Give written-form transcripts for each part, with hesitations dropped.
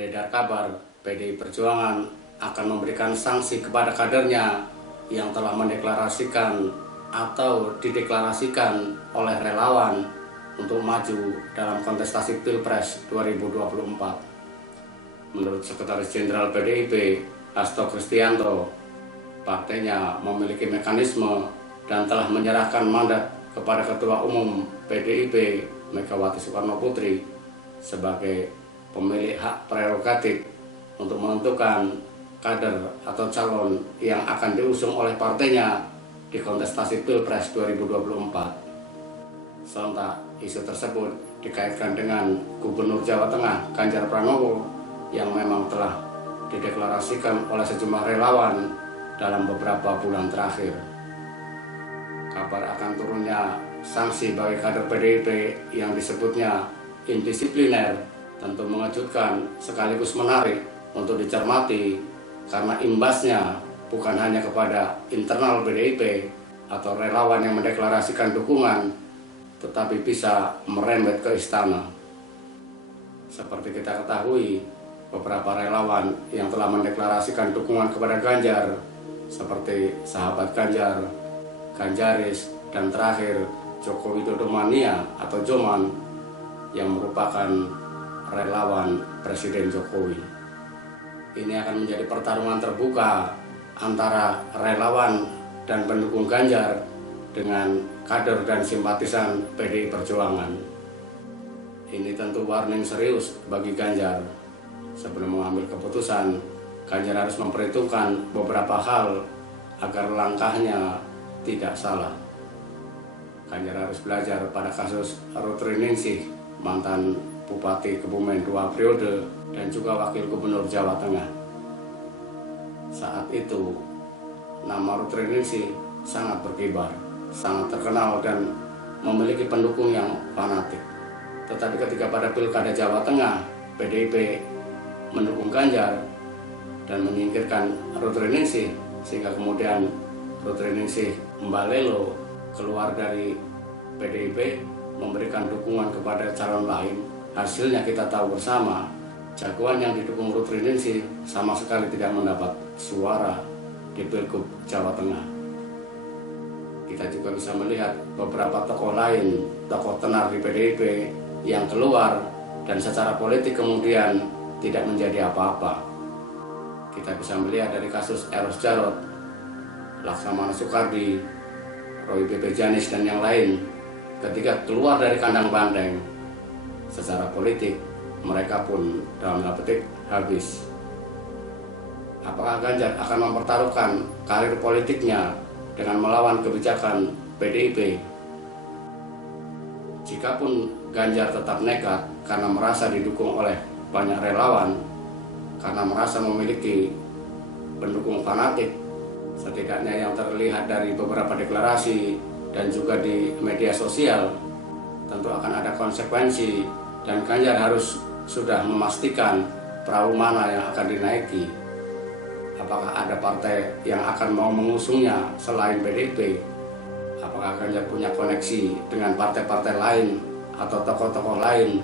beredar kabar PDI Perjuangan akan memberikan sanksi kepada kadernya yang telah mendeklarasikan atau dideklarasikan oleh relawan untuk maju dalam kontestasi Pilpres 2024. Menurut Sekretaris Jenderal PDIP, Hasto Kristianto, partainya memiliki mekanisme dan telah menyerahkan mandat kepada Ketua Umum PDIP Megawati Soekarnoputri sebagai pemilik hak prerogatif untuk menentukan kader atau calon yang akan diusung oleh partainya di kontestasi Pilpres 2024. Sontak isu tersebut dikaitkan dengan Gubernur Jawa Tengah Ganjar Pranowo yang memang telah dideklarasikan oleh sejumlah relawan dalam beberapa bulan terakhir. Kabar akan turunnya sanksi bagi kader PDIP yang disebutnya indisipliner tentu mengejutkan sekaligus menarik untuk dicermati karena imbasnya bukan hanya kepada internal PDIP atau relawan yang mendeklarasikan dukungan, tetapi bisa merembet ke istana. Seperti kita ketahui, beberapa relawan yang telah mendeklarasikan dukungan kepada Ganjar seperti sahabat Ganjar, Ganjaris, dan terakhir Joko Widodo Mania atau Joman yang merupakan relawan Presiden Jokowi. Ini akan menjadi pertarungan terbuka antara relawan dan pendukung Ganjar dengan kader dan simpatisan PDI Perjuangan. Ini tentu warning serius bagi Ganjar. Sebelum mengambil keputusan, Ganjar harus memperhitungkan beberapa hal agar langkahnya tidak salah. Ganjar harus belajar pada kasus Ruth Riningsih, mantan Bupati Kebumen 2 periode dan juga Wakil Gubernur Jawa Tengah. Saat itu, nama Ruth Riningsih sangat berkibar, sangat terkenal dan memiliki pendukung yang fanatik. Tetapi ketika pada Pilkada Jawa Tengah, PDIP mendukung Ganjar dan menyingkirkan Ruth Riningsih, sehingga kemudian Ruth Riningsih membalelo keluar dari PDIP, memberikan dukungan kepada calon lain. Hasilnya kita tahu bersama, jagoan yang didukung Ruth Riningsih sama sekali tidak mendapat suara di Pilgub Jawa Tengah. Kita juga bisa melihat beberapa tokoh lain, tokoh tenar di PDIP yang keluar dan secara politik kemudian tidak menjadi apa-apa. Kita bisa melihat dari kasus Eros Jarot, Laksamana Soekardi, Roy B. Janis, dan yang lain. Ketika keluar dari kandang banteng, secara politik mereka pun dalam tanda petik habis. Apakah Ganjar akan mempertaruhkan karir politiknya dengan melawan kebijakan PDIP? Jikapun Ganjar tetap nekat karena merasa didukung oleh banyak relawan, karena merasa memiliki pendukung fanatik, setidaknya yang terlihat dari beberapa deklarasi dan juga di media sosial, tentu akan ada konsekuensi dan Ganjar harus sudah memastikan perahu mana yang akan dinaiki. Apakah ada partai yang akan mau mengusungnya selain PDIP? Apakah Ganjar punya koneksi dengan partai-partai lain atau tokoh-tokoh lain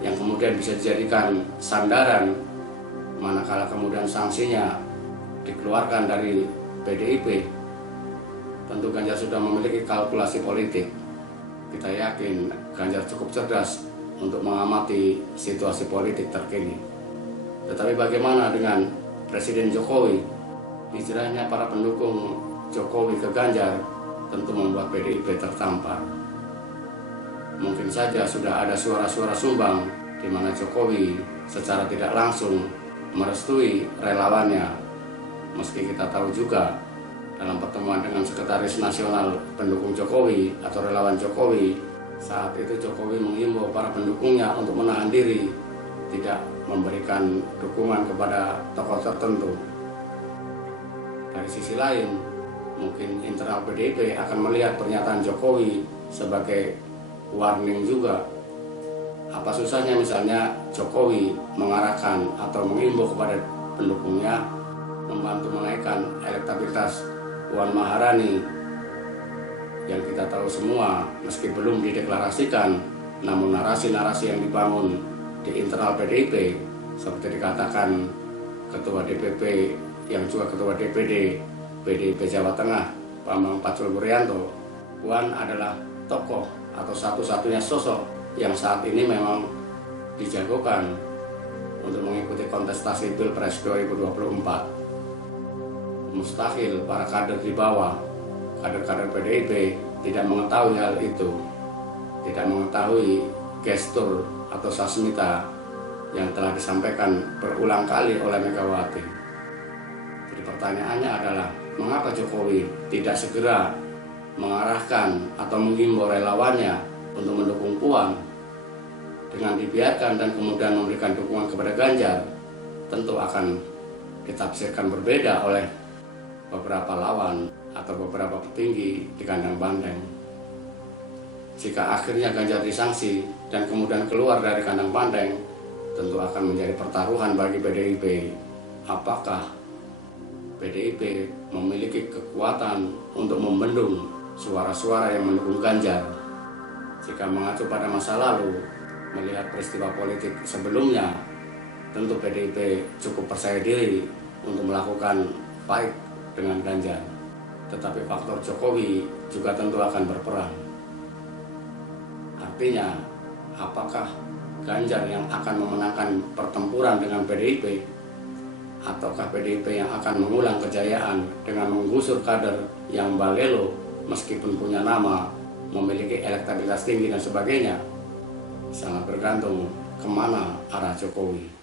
yang kemudian bisa dijadikan sandaran manakala kemudian sanksinya dikeluarkan dari PDIP? Tentu Ganjar sudah memiliki kalkulasi politik. Kita yakin Ganjar cukup cerdas untuk mengamati situasi politik terkini. Tetapi bagaimana dengan Presiden Jokowi? Hijrahnya para pendukung Jokowi ke Ganjar tentu membuat PDIP tertampar. Mungkin saja sudah ada suara-suara sumbang di mana Jokowi secara tidak langsung merestui relawannya. Meski kita tahu juga dalam pertemuan dengan Sekretaris Nasional Pendukung Jokowi atau relawan Jokowi, saat itu Jokowi menghimbau para pendukungnya untuk menahan diri, tidak memberikan dukungan kepada tokoh tertentu. Dari sisi lain, mungkin internal PDIP akan melihat pernyataan Jokowi sebagai warning juga. Apa susahnya misalnya Jokowi mengarahkan atau mengimbau kepada pendukungnya membantu menaikkan elektabilitas Puan Maharani yang kita tahu semua meski belum dideklarasikan, namun narasi-narasi yang dibangun di internal PDIP seperti dikatakan Ketua DPP yang juga Ketua DPD PDIP Jawa Tengah, Bambang Pacul Wuryanto, Puan adalah tokoh atau satu-satunya sosok yang saat ini memang dijagokan untuk mengikuti kontestasi Pilpres 2024. Mustahil para kader di bawah, kader-kader PDIP tidak mengetahui hal itu, tidak mengetahui gestur atau sasmita yang telah disampaikan berulang kali oleh Megawati. Jadi pertanyaannya adalah, mengapa Jokowi tidak segera mengarahkan atau menghimbau relawannya untuk mendukung Puan? Dengan dibiarkan dan kemudian memberikan dukungan kepada Ganjar, tentu akan ditafsirkan berbeda oleh beberapa lawan atau beberapa petinggi di kandang banteng. Jika akhirnya Ganjar disanksi dan kemudian keluar dari kandang banteng, tentu akan menjadi pertaruhan bagi PDIP. Apakah PDIP memiliki kekuatan untuk membendung suara-suara yang mendukung Ganjar? Jika mengacu pada masa lalu, melihat peristiwa politik sebelumnya, tentu PDIP cukup percaya diri untuk melakukan fight dengan Ganjar. Tetapi faktor Jokowi juga tentu akan berperan. Artinya, apakah Ganjar yang akan memenangkan pertempuran dengan PDIP, ataukah PDIP yang akan mengulang kejayaan dengan menggusur kader yang balelo meskipun punya nama, memiliki elektabilitas tinggi dan sebagainya? Sangat bergantung kemana arah Jokowi.